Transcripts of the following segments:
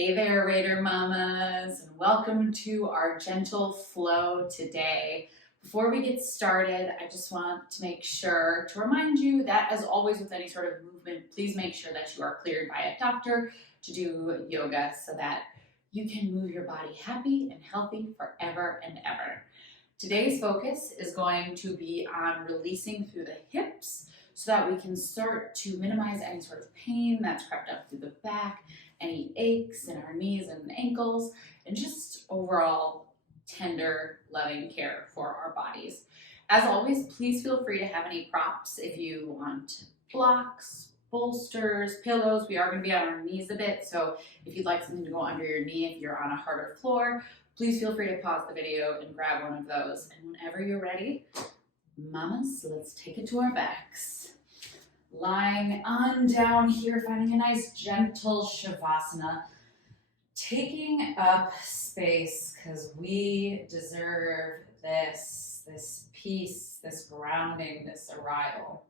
Hey there, Raider Mamas, and welcome to our gentle flow today. Before we get started, I just want to make sure to remind you that, as always with any sort of movement, please make sure that you are cleared by a doctor to do yoga so that you can move your body happy and healthy forever and ever. Today's focus is going to be on releasing through the hips so that we can start to minimize any sort of pain that's crept up through the back, any aches in our knees and ankles, and just overall tender, loving care for our bodies. As always, please feel free to have any props if you want blocks, bolsters, pillows. We are going to be on our knees a bit, so if you'd like something to go under your knee if you're on a harder floor, please feel free to pause the video and grab one of those. And whenever you're ready, mamas, let's take it to our backs. Lying on down here, finding a nice gentle Shavasana. Taking up space because we deserve this peace, this grounding, this arrival.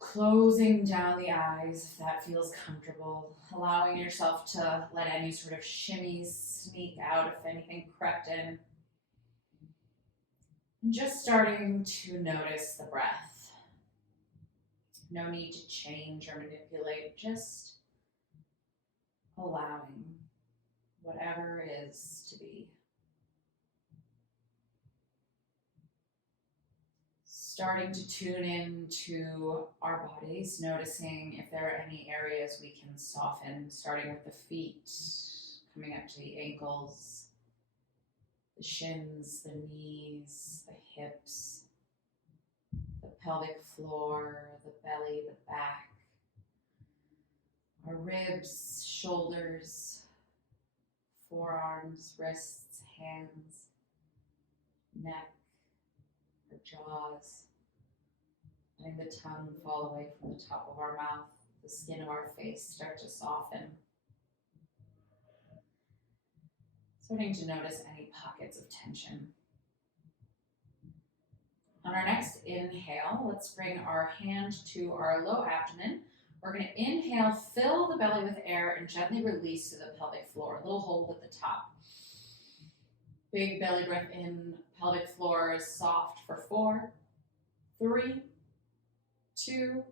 Closing down the eyes if that feels comfortable. Allowing yourself to let any sort of shimmies sneak out if anything crept in. And just starting to notice the breath. No need to change or manipulate, just allowing whatever is to be. Starting to tune in to our bodies, noticing if there are any areas we can soften, starting with the feet, coming up to the ankles, the shins, the knees, the hips, the pelvic floor, the belly, the back, our ribs, shoulders, forearms, wrists, hands, neck, our jaws, letting the tongue fall away from the top of our mouth, the skin of our face start to soften. Starting to notice any pockets of tension. On our next inhale, let's bring our hand to our low abdomen. We're going to inhale, fill the belly with air, and gently release to the pelvic floor. A little hold at the top. Big belly breath in, pelvic floor is soft for 4, 3, 2,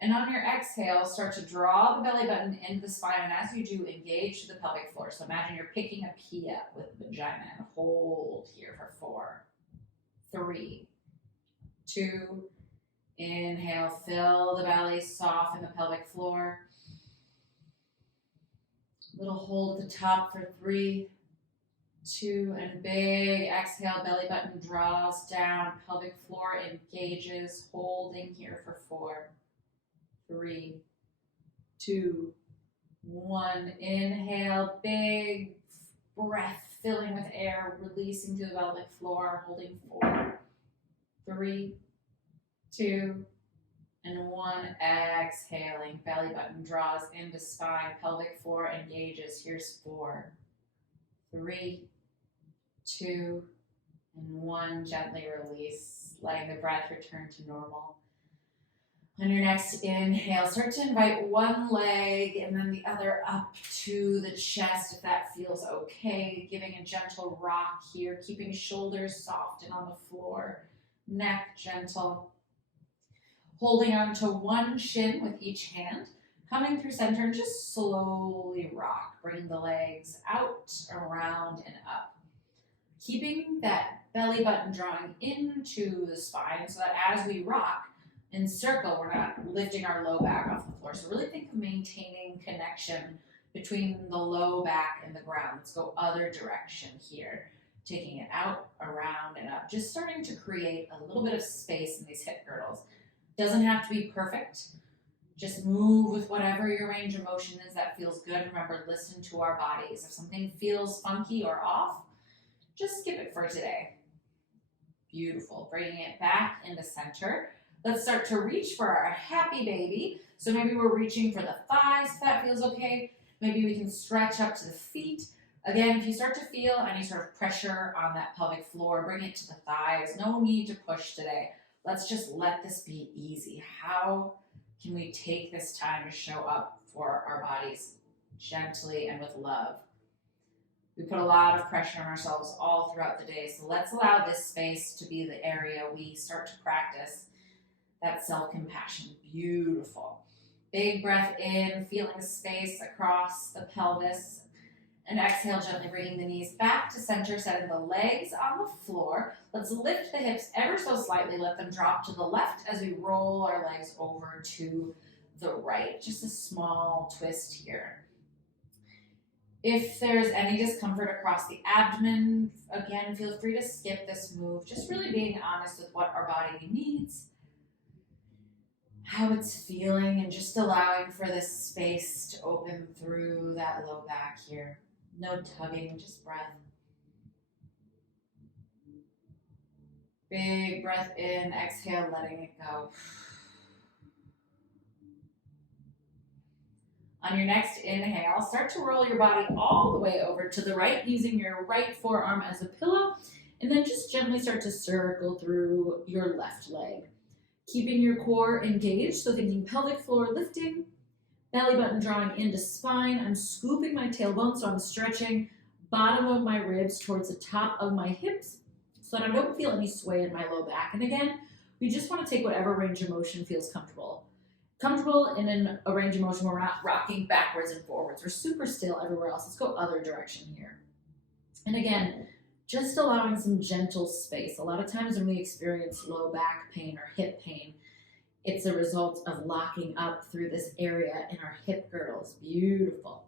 and on your exhale, start to draw the belly button into the spine, and as you do, engage to the pelvic floor. So imagine you're picking a pea up with the vagina, and hold here for 4, 3, 2, inhale, fill the belly, soften the pelvic floor. Little hold at the top for 3, 2, and big exhale, belly button draws down, pelvic floor engages, holding here for 4, 3, 2, 1. Inhale, big breath filling with air, releasing to the pelvic floor, holding 4, 3, 2, and 1. Exhaling, belly button draws into spine, pelvic floor engages. Here's 4, 3, 2, and 1. Gently release, letting the breath return to normal. On your next inhale, start to invite one leg and then the other up to the chest if that feels okay. Giving a gentle rock here, keeping shoulders soft and on the floor. Neck gentle. Holding on to one shin with each hand. Coming through center and just slowly rock. Bring the legs out, around, and up. Keeping that belly button drawing into the spine so that as we rock and circle, we're not lifting our low back off the floor. So really think of maintaining connection between the low back and the ground. Let's go other direction here. Taking it out, around, and up. Just starting to create a little bit of space in these hip girdles. Doesn't have to be perfect. Just move with whatever your range of motion is that feels good. Remember, listen to our bodies. If something feels funky or off, just skip it for today. Beautiful. Bringing it back into center. Let's start to reach for our happy baby. So maybe we're reaching for the thighs if that feels okay. Maybe we can stretch up to the feet. Again, if you start to feel any sort of pressure on that pelvic floor, bring it to the thighs. No need to push today. Let's just let this be easy. How can we take this time to show up for our bodies gently and with love. We put a lot of pressure on ourselves all throughout the day, so let's allow this space to be the area we start to practice that self-compassion. Beautiful. Big breath in, feeling the space across the pelvis. And exhale, gently bringing the knees back to center, setting the legs on the floor. Let's lift the hips ever so slightly. Let them drop to the left as we roll our legs over to the right. Just a small twist here. If there's any discomfort across the abdomen, again, feel free to skip this move. Just really being honest with what our body needs, how it's feeling, and just allowing for this space to open through that low back here. No tugging, just breath. Big breath in, exhale, letting it go. On your next inhale, start to roll your body all the way over to the right, using your right forearm as a pillow, and then just gently start to circle through your left leg. Keeping your core engaged, so thinking pelvic floor lifting, belly button drawing into spine. I'm scooping my tailbone, so I'm stretching bottom of my ribs towards the top of my hips so that I don't feel any sway in my low back. And again, we just want to take whatever range of motion feels comfortable. Comfortable in a range of motion where we're not rocking backwards and forwards. We're super still everywhere else. Let's go other direction here. And again, just allowing some gentle space. A lot of times when we experience low back pain or hip pain, it's a result of locking up through this area in our hip girdles. Beautiful.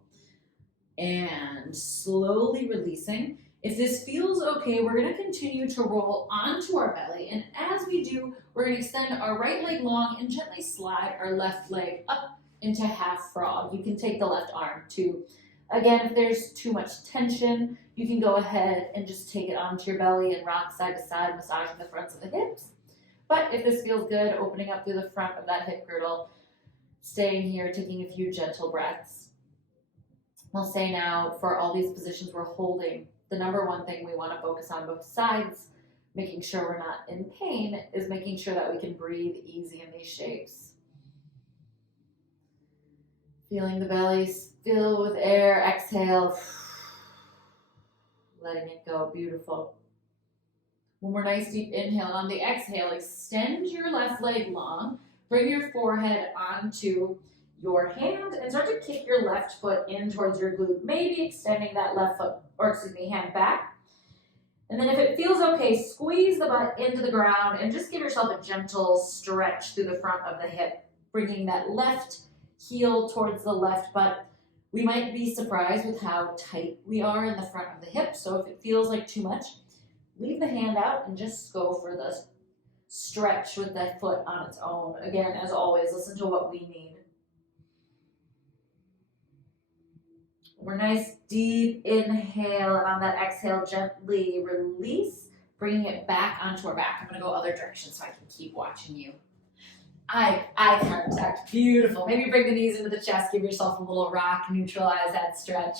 And slowly releasing. If this feels okay, we're going to continue to roll onto our belly. And as we do, we're going to extend our right leg long and gently slide our left leg up into half frog. You can take the left arm too. Again, if there's too much tension, you can go ahead and just take it onto your belly and rock side to side, massaging the fronts of the hips. But if this feels good, opening up through the front of that hip girdle, staying here, taking a few gentle breaths. We'll say now, for all these positions we're holding, the number one thing we want to focus on both sides, making sure we're not in pain, is making sure that we can breathe easy in these shapes. Feeling the belly fill with air, exhale, letting it go, beautiful. One more nice deep inhale. On the exhale, extend your left leg long, bring your forehead onto your hand and start to kick your left foot in towards your glute, maybe extending that hand back. And then if it feels okay, squeeze the butt into the ground and just give yourself a gentle stretch through the front of the hip, bringing that left heel towards the left butt. We might be surprised with how tight we are in the front of the hip, so if it feels like too much, leave the hand out and just go for the stretch with that foot on its own. Again, as always, listen to what we need. We're nice deep inhale, and on that exhale, gently release, bringing it back onto our back. I'm going to go other directions so I can keep watching you. Eye contact, beautiful. Maybe bring the knees into the chest, give yourself a little rock, neutralize that stretch.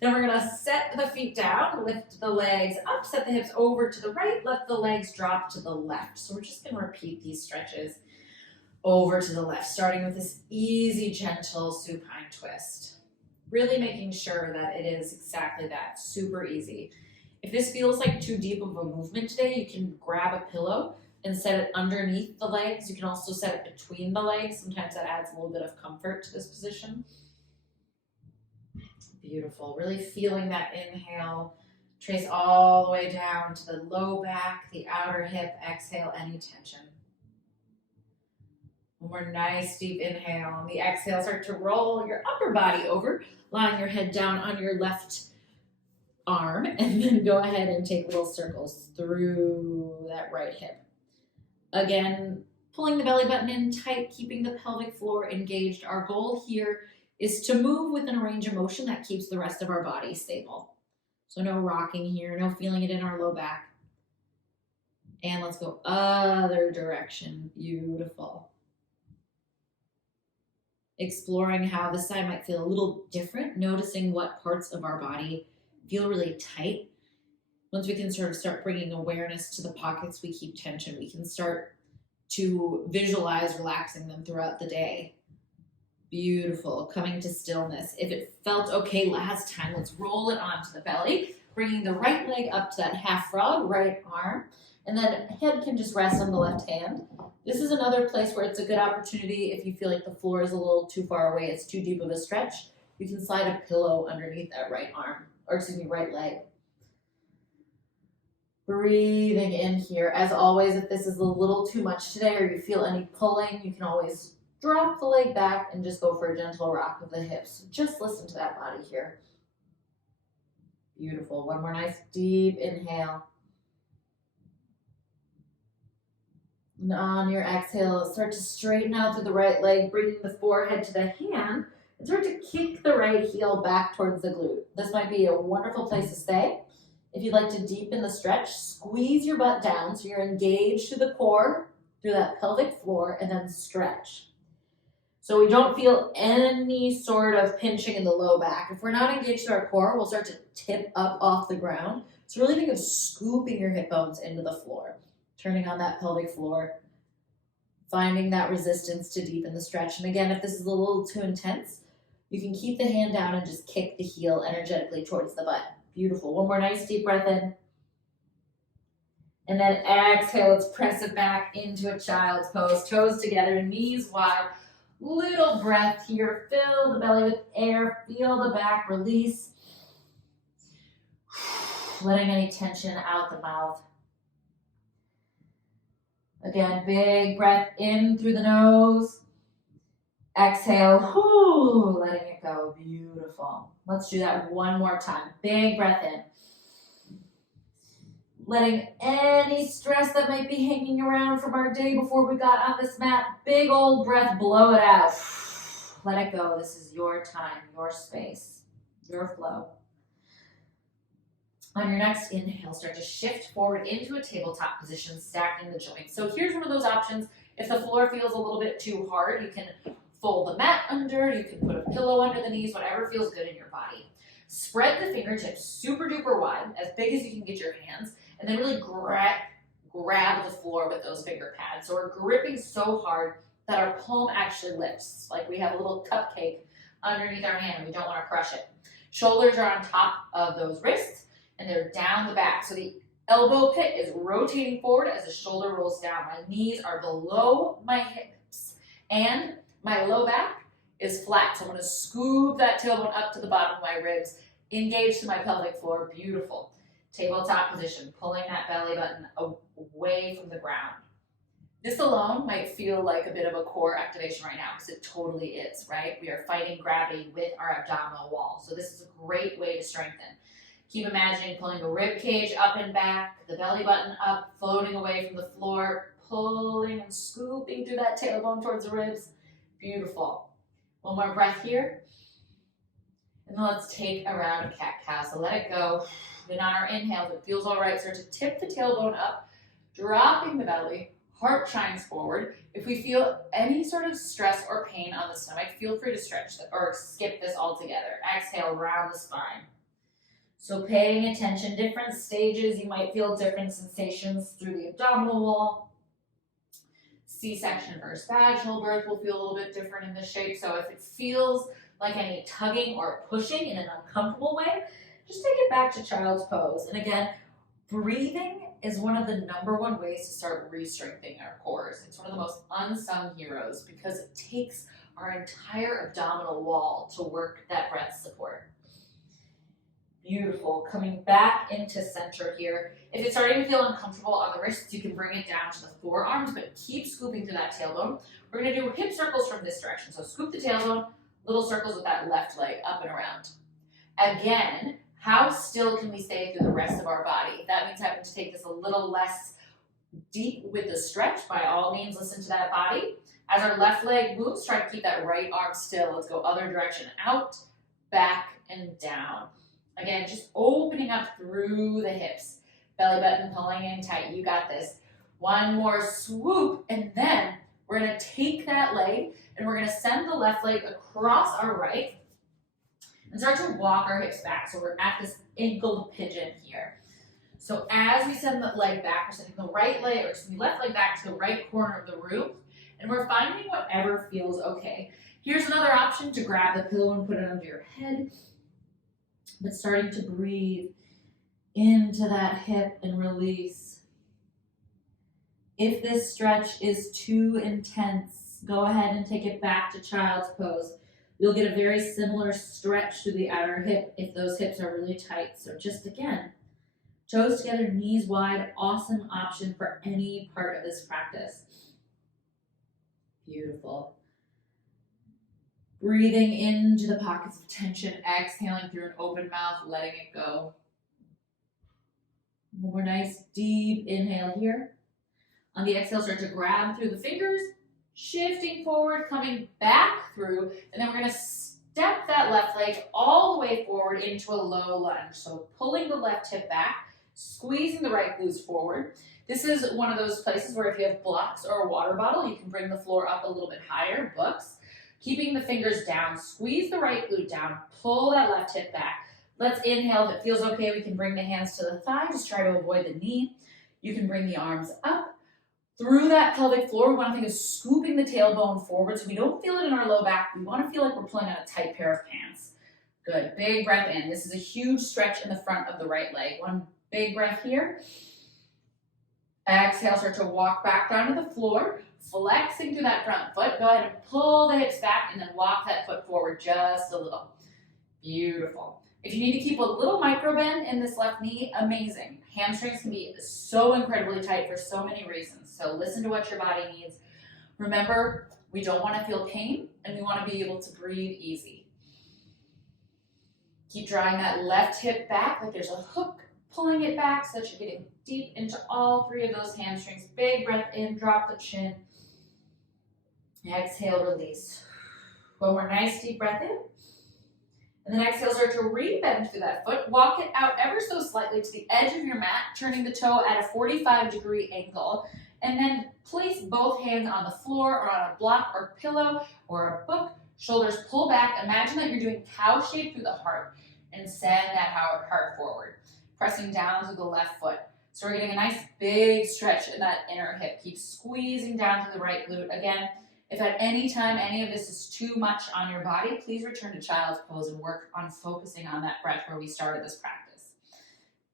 Then we're going to set the feet down, lift the legs up, set the hips over to the right, let the legs drop to the left. So we're just going to repeat these stretches over to the left, starting with this easy, gentle supine twist. Really making sure that it is exactly that, super easy. If this feels like too deep of a movement today, you can grab a pillow and set it underneath the legs. You can also set it between the legs. Sometimes that adds a little bit of comfort to this position. Beautiful. Really feeling that inhale. Trace all the way down to the low back, the outer hip. Exhale any tension. One more nice deep inhale. On the exhale, start to roll your upper body over, lying your head down on your left arm, and then go ahead and take little circles through that right hip. Again, pulling the belly button in tight, keeping the pelvic floor engaged. Our goal here is to move within a range of motion that keeps the rest of our body stable. So no rocking here, no feeling it in our low back. And let's go other direction. Beautiful. Exploring how this side might feel a little different, noticing what parts of our body feel really tight. Once we can sort of start bringing awareness to the pockets we keep tension, we can start to visualize relaxing them throughout the day. Beautiful. Coming to stillness. If it felt okay last time, let's roll it onto the belly, bringing the right leg up to that half frog, right arm, and then head can just rest on the left hand. This is another place where it's a good opportunity if you feel like the floor is a little too far away, it's too deep of a stretch. You can slide a pillow underneath that right arm, or excuse me, right leg. Breathing in here. As always, if this is a little too much today or you feel any pulling, you can always drop the leg back and just go for a gentle rock of the hips. Just listen to that body here. Beautiful. One more nice deep inhale. And on your exhale, start to straighten out through the right leg, bringing the forehead to the hand, and start to kick the right heel back towards the glute. This might be a wonderful place to stay. If you'd like to deepen the stretch, squeeze your butt down so you're engaged to the core, through that pelvic floor, and then stretch. So we don't feel any sort of pinching in the low back. If we're not engaged to our core, we'll start to tip up off the ground. So really think of scooping your hip bones into the floor, turning on that pelvic floor, finding that resistance to deepen the stretch. And again, if this is a little too intense, you can keep the hand down and just kick the heel energetically towards the butt. Beautiful. One more nice deep breath in. And then exhale, let's press it back into a child's pose. Toes together, knees wide. Little breath here. Fill the belly with air. Feel the back release. Letting any tension out the mouth. Again, big breath in through the nose. Exhale, letting it go. Beautiful. Let's do that one more time. Big breath in. Letting any stress that might be hanging around from our day before we got on this mat, big old breath, blow it out. Let it go. This is your time, your space, your flow. On your next inhale, start to shift forward into a tabletop position, stacking the joints. So here's one of those options. If the floor feels a little bit too hard, you can fold the mat under, you can put a pillow under the knees, whatever feels good in your body. Spread the fingertips super duper wide, as big as you can get your hands, and then really grab the floor with those finger pads. So we're gripping so hard that our palm actually lifts, like we have a little cupcake underneath our hand and we don't want to crush it. Shoulders are on top of those wrists and they're down the back. So the elbow pit is rotating forward as the shoulder rolls down. My knees are below my hips and my low back is flat. So I'm going to scoop that tailbone up to the bottom of my ribs, engage to my pelvic floor. Beautiful. Tabletop position, pulling that belly button away from the ground. This alone might feel like a bit of a core activation right now because it totally is, right? We are fighting gravity with our abdominal wall. So this is a great way to strengthen. Keep imagining pulling the rib cage up and back, the belly button up, floating away from the floor, pulling and scooping through that tailbone towards the ribs. Beautiful. One more breath here. And then let's take a round of cat-cow. So let it go. And on our inhale, if it feels all right, start to tip the tailbone up, dropping the belly, heart shines forward. If we feel any sort of stress or pain on the stomach, feel free to stretch or skip this altogether. Exhale, round the spine. So paying attention, different stages, you might feel different sensations through the abdominal wall. C-section versus vaginal birth will feel a little bit different in this shape. So if it feels like any tugging or pushing in an uncomfortable way, just take it back to child's pose. And again, breathing is one of the #1 ways to start re-strengthening our cores. It's one of the most unsung heroes because it takes our entire abdominal wall to work that breath support. Beautiful. Coming back into center here. If it's starting to feel uncomfortable on the wrists, you can bring it down to the forearms, but keep scooping through that tailbone. We're going to do hip circles from this direction. So scoop the tailbone, little circles with that left leg up and around. Again, how still can we stay through the rest of our body? If that means having to take this a little less deep with the stretch, by all means, listen to that body. As our left leg moves, try to keep that right arm still. Let's go other direction, out, back, and down. Again, just opening up through the hips. Belly button pulling in tight. You got this. One more swoop, and then we're going to take that leg, and we're going to send the left leg across our right, and start to walk our hips back. So we're at this ankle pigeon here. So as we send the leg back, we're sending the left leg back to the right corner of the room, and we're finding whatever feels okay. Here's another option to grab the pillow and put it under your head, but starting to breathe into that hip and release. If this stretch is too intense, go ahead and take it back to child's pose. You'll get a very similar stretch through the outer hip if those hips are really tight. So just again, toes together, knees wide, awesome option for any part of this practice. Beautiful. Breathing into the pockets of tension, exhaling through an open mouth, letting it go. One more nice deep inhale here. On the exhale, start to grab through the fingers, shifting forward, coming back through, and then we're going to step that left leg all the way forward into a low lunge. So pulling the left hip back, squeezing the right glutes forward. This is one of those places where if you have blocks or a water bottle, you can bring the floor up a little bit higher, books. Keeping the fingers down, squeeze the right glute down, pull that left hip back. Let's inhale. If it feels okay, we can bring the hands to the thigh. Just try to avoid the knee. You can bring the arms up. Through that pelvic floor, we want to think of scooping the tailbone forward so we don't feel it in our low back. We want to feel like we're pulling on a tight pair of pants. Good. Big breath in. This is a huge stretch in the front of the right leg. One big breath here. Exhale, start to walk back down to the floor, flexing through that front foot. Go ahead and pull the hips back and then walk that foot forward just a little. Beautiful. If you need to keep a little micro bend in this left knee, amazing. Hamstrings can be so incredibly tight for so many reasons. So listen to what your body needs. Remember, we don't want to feel pain and we want to be able to breathe easy. Keep drawing that left hip back like there's a hook pulling it back so that you're getting deep into all three of those hamstrings. Big breath in, drop the chin. Exhale, release. One more nice deep breath in. And then exhale, start to re-bend through that foot. Walk it out ever so slightly to the edge of your mat, turning the toe at a 45-degree angle. And then place both hands on the floor or on a block or pillow or a book. Shoulders pull back. Imagine that you're doing cow shape through the heart and send that heart forward. Pressing down through the left foot. So we're getting a nice big stretch in that inner hip. Keep squeezing down to the right glute. Again, if at any time any of this is too much on your body, please return to child's pose and work on focusing on that breath where we started this practice.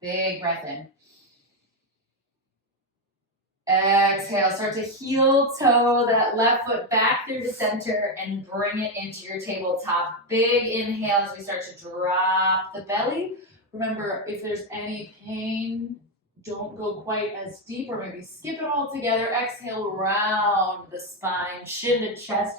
Big breath in. Exhale, start to heel toe that left foot back through the center and bring it into your tabletop. Big inhale as we start to drop the belly. Remember, if there's any pain, don't go quite as deep or maybe skip it all together. Exhale, round the spine, shin to chest.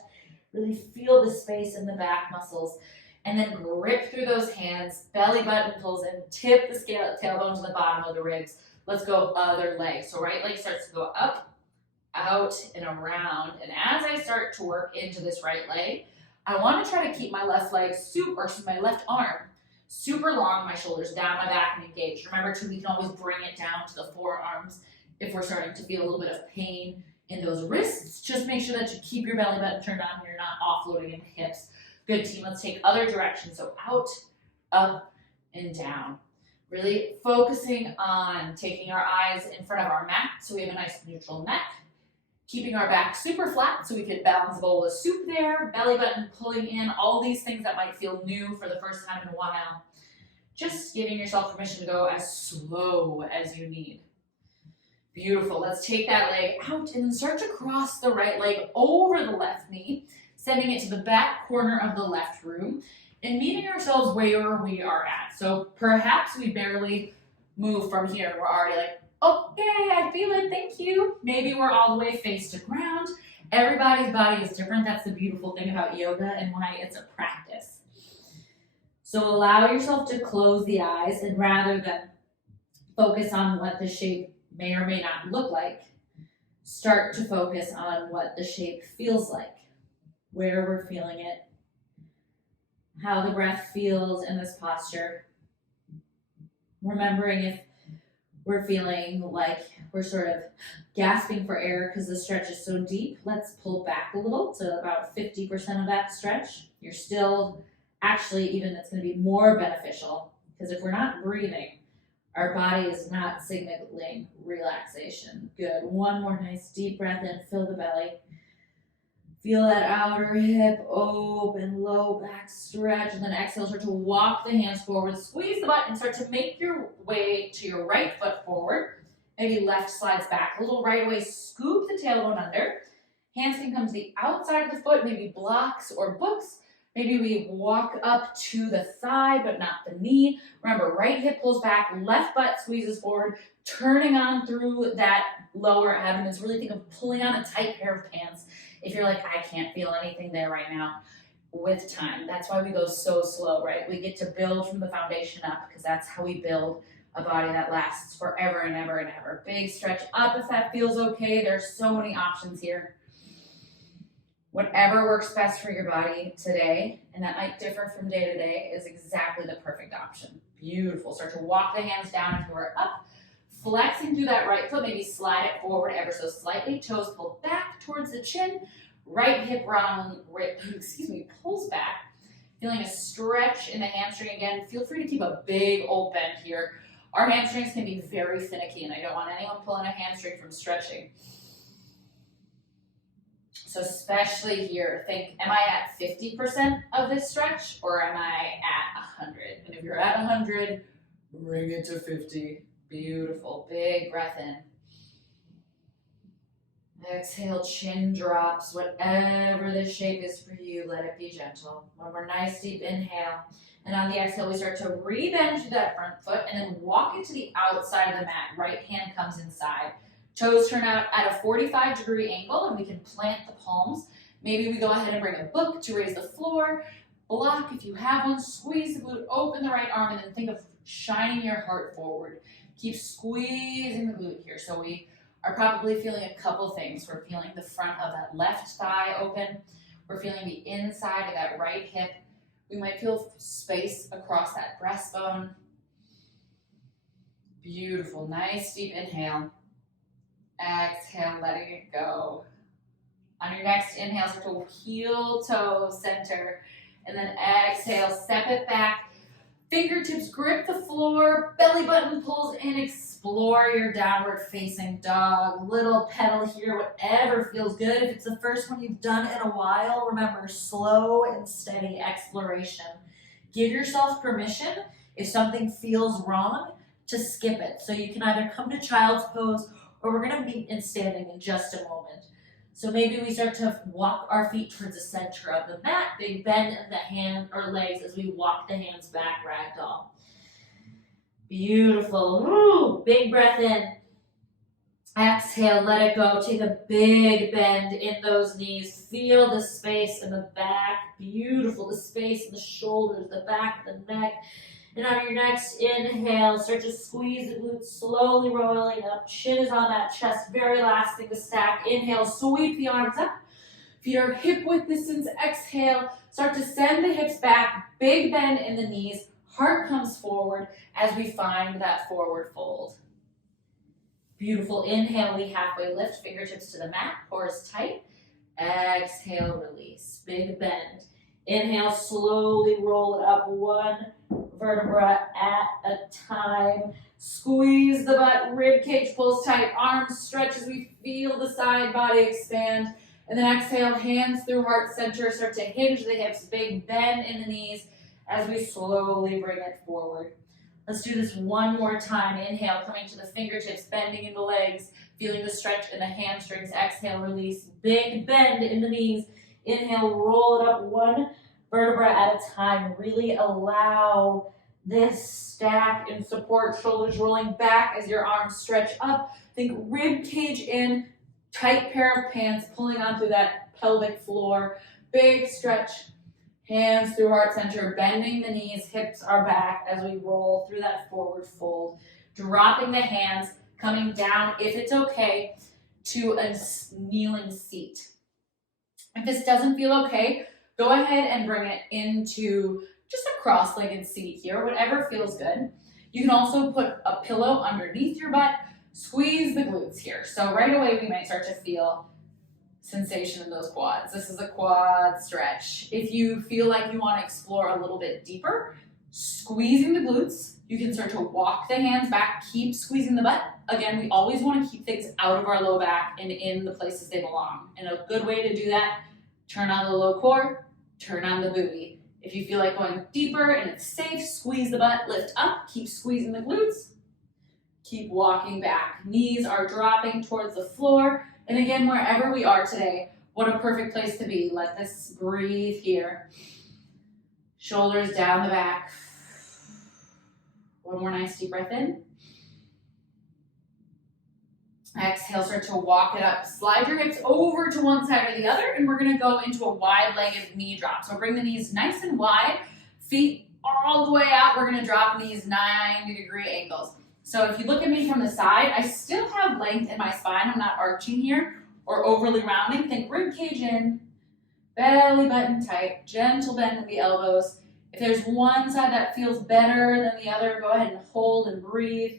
Really feel the space in the back muscles. And then grip through those hands. Belly button pulls in. Tip the tailbone to the bottom of the ribs. Let's go other leg. So right leg starts to go up, out, and around. And as I start to work into this right leg, I want to try to keep my left leg my left arm super long, my shoulders down, my back and engaged. Remember too, we can always bring it down to the forearms if we're starting to feel a little bit of pain in those wrists. Just make sure that you keep your belly button turned on and you're not offloading in the hips. Good team, let's take other directions. So out, up, and down. Really focusing on taking our eyes in front of our mat so we have a nice neutral neck. Keeping our back super flat so we could balance a bowl of soup there, belly button pulling in, all these things that might feel new for the first time in a while. Just giving yourself permission to go as slow as you need. Beautiful. Let's take that leg out and then start to cross the right leg over the left knee, sending it to the back corner of the left room and meeting ourselves where we are at. So perhaps we barely move from here. We're already like, okay, I feel it, thank you. Maybe we're all the way face to ground. Everybody's body is different. That's the beautiful thing about yoga and why it's a practice. So allow yourself to close the eyes and rather than focus on what the shape may or may not look like, start to focus on what the shape feels like, where we're feeling it, how the breath feels in this posture. Remembering if we're feeling like we're sort of gasping for air because the stretch is so deep, let's pull back a little to about 50% of that stretch. You're still, actually even it's going to be more beneficial because if we're not breathing, our body is not signaling relaxation. Good. One more nice deep breath in, fill the belly. Feel that outer hip open, low back stretch, and then exhale, start to walk the hands forward, squeeze the butt, and start to make your way to your right foot forward. Maybe left slides back a little, right away, scoop the tailbone under. Hands can come to the outside of the foot, maybe blocks or books. Maybe we walk up to the thigh, but not the knee. Remember, right hip pulls back, left butt squeezes forward, turning on through that lower abdomen. So really think of pulling on a tight pair of pants. If you're like, I can't feel anything there right now, with time. That's why we go so slow, right? We get to build from the foundation up because that's how we build a body that lasts forever and ever and ever. Big stretch up if that feels okay. There's so many options here. Whatever works best for your body today, and that might differ from day to day, is exactly the perfect option. Beautiful. Start to walk the hands down if you are up. Flexing through that right foot, maybe slide it forward ever so slightly. Toes pull back towards the chin. Right hip round, pulls back. Feeling a stretch in the hamstring again. Feel free to keep a big old bend here. Our hamstrings can be very finicky, and I don't want anyone pulling a hamstring from stretching. So especially here, think, am I at 50% of this stretch, or am I at 100? And if you're at 100, bring it to 50. Beautiful. Big breath in. Exhale, chin drops. Whatever the shape is for you, let it be gentle. One more nice deep inhale. And on the exhale, we start to re-bend through that front foot and then walk it to the outside of the mat. Right hand comes inside. Toes turn out at a 45-degree angle, and we can plant the palms. Maybe we go ahead and bring a book to raise the floor. Block if you have one. Squeeze the glute, open the right arm, and then think of shining your heart forward. Keep squeezing the glute here. So we are probably feeling a couple things. We're feeling the front of that left thigh open. We're feeling the inside of that right hip. We might feel space across that breastbone. Beautiful. Nice deep inhale. Exhale, letting it go. On your next inhale, start to heel toe center. And then exhale, step it back. Fingertips grip the floor. Belly button pulls in. Explore your downward facing dog. Little pedal here, whatever feels good. If it's the first one you've done in a while, remember, slow and steady exploration. Give yourself permission, if something feels wrong, to skip it. So you can either come to child's pose, or we're going to be in standing in just a moment. So maybe we start to walk our feet towards the center of the mat. Big bend in the hand or legs as we walk the hands back, ragdoll. Beautiful. Woo! Big breath in. Exhale, let it go. Take a big bend in those knees. Feel the space in the back. Beautiful. The space in the shoulders, the back of the neck. And on your next inhale, start to squeeze the glutes, slowly rolling up. Chin is on that chest. Very last thing to stack. Inhale, sweep the arms up. Feet are hip width distance. Exhale, start to send the hips back. Big bend in the knees. Heart comes forward as we find that forward fold. Beautiful. Inhale, we halfway lift. Fingertips to the mat. Pores tight. Exhale, release. Big bend. Inhale, slowly roll it up one vertebra at a time. Squeeze the butt, rib cage pulls tight, arms stretch as we feel the side body expand. And then exhale, hands through heart center, start to hinge the hips, big bend in the knees as we slowly bring it forward. Let's do this one more time. Inhale, coming to the fingertips, bending in the legs, feeling the stretch in the hamstrings. Exhale, release, big bend in the knees. Inhale, roll it up one vertebra at a time. Really allow this stack and support, shoulders rolling back as your arms stretch up. Think rib cage in, tight pair of pants pulling onto that pelvic floor. Big stretch, hands through heart center, bending the knees, hips are back as we roll through that forward fold. Dropping the hands, coming down, if it's okay, to a kneeling seat. If this doesn't feel okay, go ahead and bring it into just a cross-legged seat here, whatever feels good. You can also put a pillow underneath your butt, squeeze the glutes here. So right away, we might start to feel sensation in those quads. This is a quad stretch. If you feel like you want to explore a little bit deeper, squeezing the glutes, you can start to walk the hands back, keep squeezing the butt. Again, we always want to keep things out of our low back and in the places they belong. And a good way to do that, Turn on the low core, turn on the booty. If you feel like going deeper and it's safe, squeeze the butt, lift up, keep squeezing the glutes. Keep walking back. Knees are dropping towards the floor. And again, wherever we are today, what a perfect place to be. Let this breathe here. Shoulders down the back. One more nice deep breath in. Exhale, start to walk it up. Slide your hips over to one side or the other, and we're gonna go into a wide-legged knee drop. So bring the knees nice and wide, feet all the way out. We're gonna drop knees 90-degree angles. So if you look at me from the side, I still have length in my spine. I'm not arching here or overly rounding. Think rib cage in, belly button tight, gentle bend in the elbows. If there's one side that feels better than the other, go ahead and hold and breathe.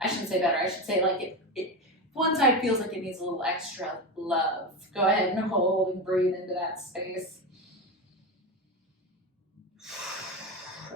I shouldn't say better, I should say like if one side feels like it needs a little extra love, go ahead and hold and breathe into that space.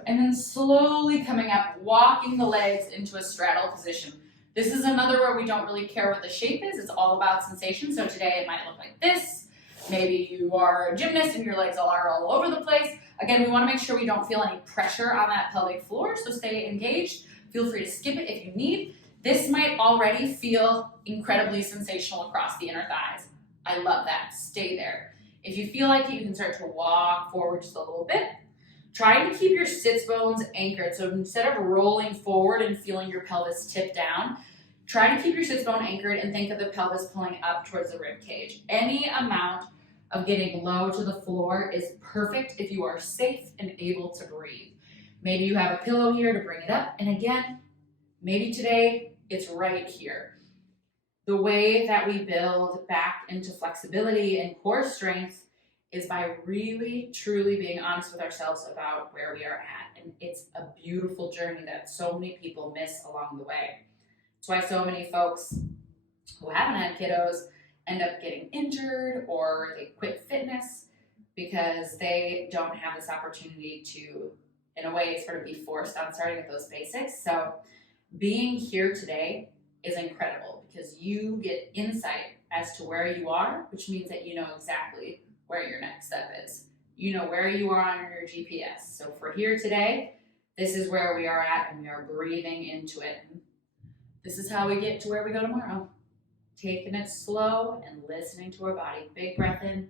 And then slowly coming up, walking the legs into a straddle position. This is another where we don't really care what the shape is. It's all about sensation. So today it might look like this. Maybe you are a gymnast and your legs are all over the place. Again, we want to make sure we don't feel any pressure on that pelvic floor. So stay engaged. Feel free to skip it if you need. This might already feel incredibly sensational across the inner thighs. I love that. Stay there. If you feel like it, you can start to walk forward just a little bit. Try to keep your sits bones anchored. So instead of rolling forward and feeling your pelvis tip down, try to keep your sits bone anchored and think of the pelvis pulling up towards the rib cage. Any amount of getting low to the floor is perfect if you are safe and able to breathe. Maybe you have a pillow here to bring it up. And again, maybe today it's right here. The way that we build back into flexibility and core strength is by really, truly being honest with ourselves about where we are at. And it's a beautiful journey that so many people miss along the way. That's why so many folks who haven't had kiddos end up getting injured or they quit fitness because they don't have this opportunity to, in a way, sort of be forced on starting with those basics. So being here today is incredible because you get insight as to where you are, which means that you know exactly where your next step is. You know where you are on your GPS. So for here today, this is where we are at and we are breathing into it. This is how we get to where we go tomorrow. Taking it slow and listening to our body. Big breath in.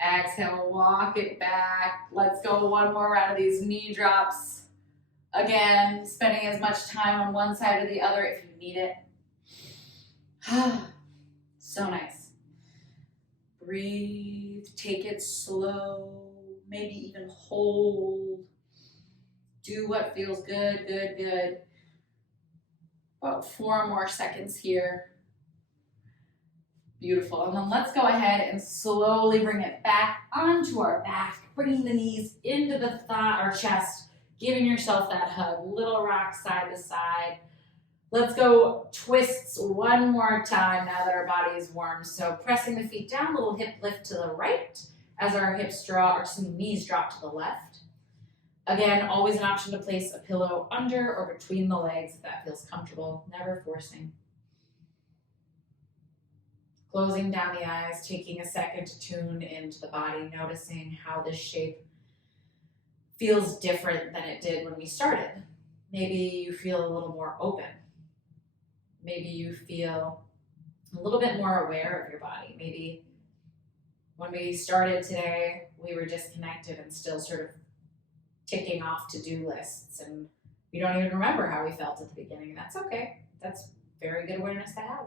Exhale, walk it back. Let's go one more round of these knee drops. Again, spending as much time on one side or the other if you need it. So nice. Breathe, take it slow, maybe even hold. Do what feels good, good, good. About 4 more seconds here. Beautiful. And then let's go ahead and slowly bring it back onto our back, bringing the knees into the thigh or chest, giving yourself that hug. Little rock side to side. Let's go twists one more time now that our body is warm. So pressing the feet down, little hip lift to the right as our knees drop to the left. Again, always an option to place a pillow under or between the legs if that feels comfortable, never forcing. Closing down the eyes, taking a second to tune into the body, noticing how this shape feels different than it did when we started. Maybe you feel a little more open. Maybe you feel a little bit more aware of your body. Maybe when we started today, we were disconnected and still sort of ticking off to-do lists, and we don't even remember how we felt at the beginning. That's okay. That's very good awareness to have.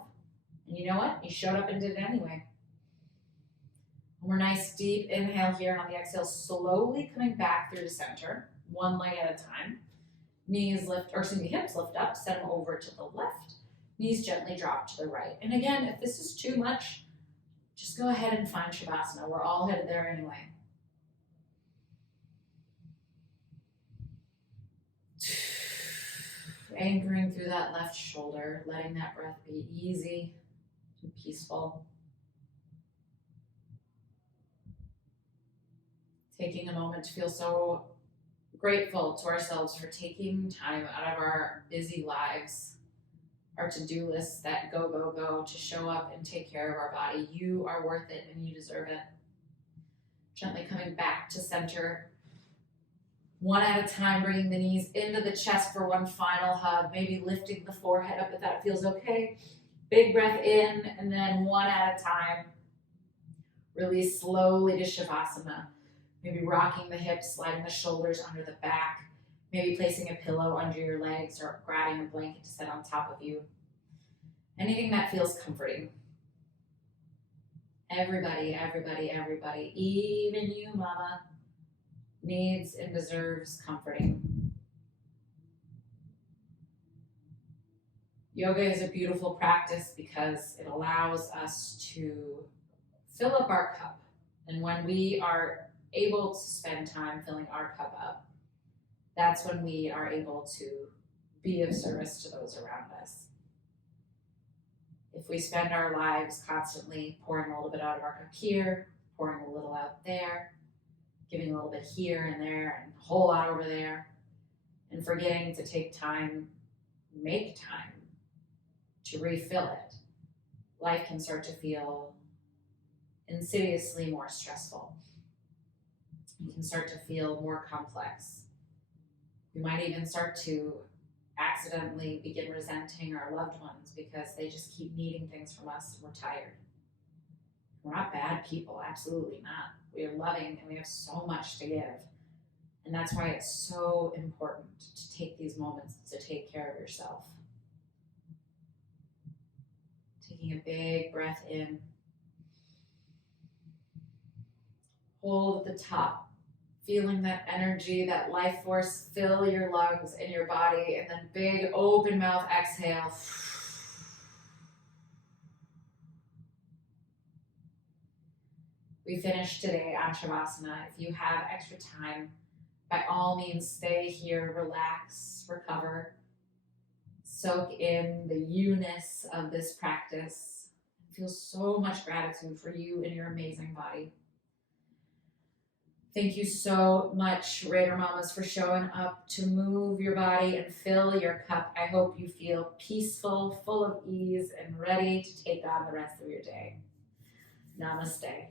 And you know what? You showed up and did it anyway. One more nice deep inhale here, and on the exhale, slowly coming back through the center, one leg at a time. Hips lift up, send them over to the left. Knees gently drop to the right. And again, if this is too much, just go ahead and find Shavasana. We're all headed there anyway. Anchoring through that left shoulder, letting that breath be easy and peaceful. Taking a moment to feel so grateful to ourselves for taking time out of our busy lives, our to-do lists that go, to show up and take care of our body. You are worth it and you deserve it. Gently coming back to center. One at a time, bringing the knees into the chest for one final hug. Maybe lifting the forehead up if that feels okay. Big breath in, and then one at a time. Release slowly to Shavasana. Maybe rocking the hips, sliding the shoulders under the back. Maybe placing a pillow under your legs or grabbing a blanket to sit on top of you. Anything that feels comforting. Everybody, everybody, everybody, even you, mama, needs and deserves comforting. Yoga is a beautiful practice because it allows us to fill up our cup. And when we are able to spend time filling our cup up, that's when we are able to be of service to those around us. If we spend our lives constantly pouring a little bit out of our cup here, pouring a little out there, giving a little bit here and there and a whole lot over there, and forgetting to take time, make time to refill it, life can start to feel insidiously more stressful. You can start to feel more complex. We might even start to accidentally begin resenting our loved ones because they just keep needing things from us and we're tired. We're not bad people, absolutely not. We are loving and we have so much to give. And that's why it's so important to take these moments to take care of yourself. Taking a big breath in. Hold at the top. Feeling that energy, that life force fill your lungs and your body, and then big open mouth exhale. We finished today on Shavasana. If you have extra time, by all means stay here, relax, recover, soak in the you-ness of this practice. Feel so much gratitude for you and your amazing body. Thank you so much, Raider Mamas, for showing up to move your body and fill your cup. I hope you feel peaceful, full of ease, and ready to take on the rest of your day. Namaste.